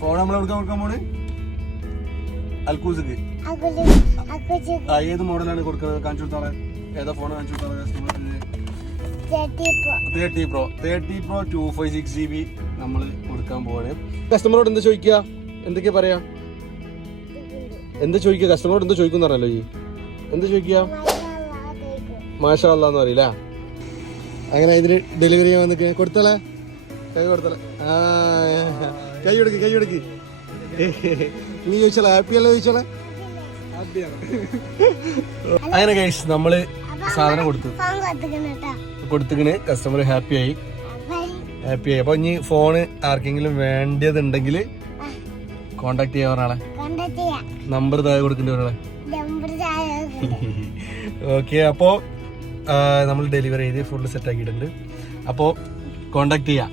Phone നമ്മൾ കൊടുക്കാൻ പോണ് അൽക്കൂസക്ക്. ഏത് മോഡലാണ് കൊടുക്കുന്നത്? കാണിച്ചു കൊടുത്താളെ. ഏതാ ഫോൺ കാണിച്ചു കൊടുത്താളെ? 30 Pro 256GB നമ്മൾ കൊടുക്കാൻ പോവാണ്. കസ്റ്റമറോട് എന്താ ചോദിക്കുക? എന്തൊക്കെയാ പറയാ? എന്താ ചോദിക്കുക? കസ്റ്റമറോട് എന്താ ചോദിക്കുന്ന പറഞ്ഞല്ലോ ഈ എന്താ ചോദിക്കുക? മാഷാ അല്ലാന്ന് പറയില്ല. അങ്ങനെ ഇതിന് ഡെലിവറി ചെയ്യാൻ വന്നിട്ട് കൊടുത്തല്ലേ? കൈ കൊടുത്തല്ലേ? കൈ കൊടുക്ക്. നീ ചോദിച്ചാലേ? ഹാപ്പി അല്ലേ ചോദിച്ചാലേ? അങ്ങനെ ഗൈസ് നമ്മള് സാധനം കൊടുത്തിക്കണ്. കസ്റ്റമർ ഹാപ്പി ആയി. അപ്പൊ ഇനി ഫോണ് ആർക്കെങ്കിലും വേണ്ടതുണ്ടെങ്കിൽ കോണ്ടാക്ട് ചെയ്യാൻ ഒരാളെ നമ്പർ താഴെ കൊടുക്കേണ്ടി ഒരാളെ. ഓക്കെ, അപ്പോ നമ്മൾ ഡെലിവറി ചെയ്ത് ഫുഡ് സെറ്റ് ആക്കിയിട്ടുണ്ട്. അപ്പോ കോണ്ടാക്ട് ചെയ്യാം.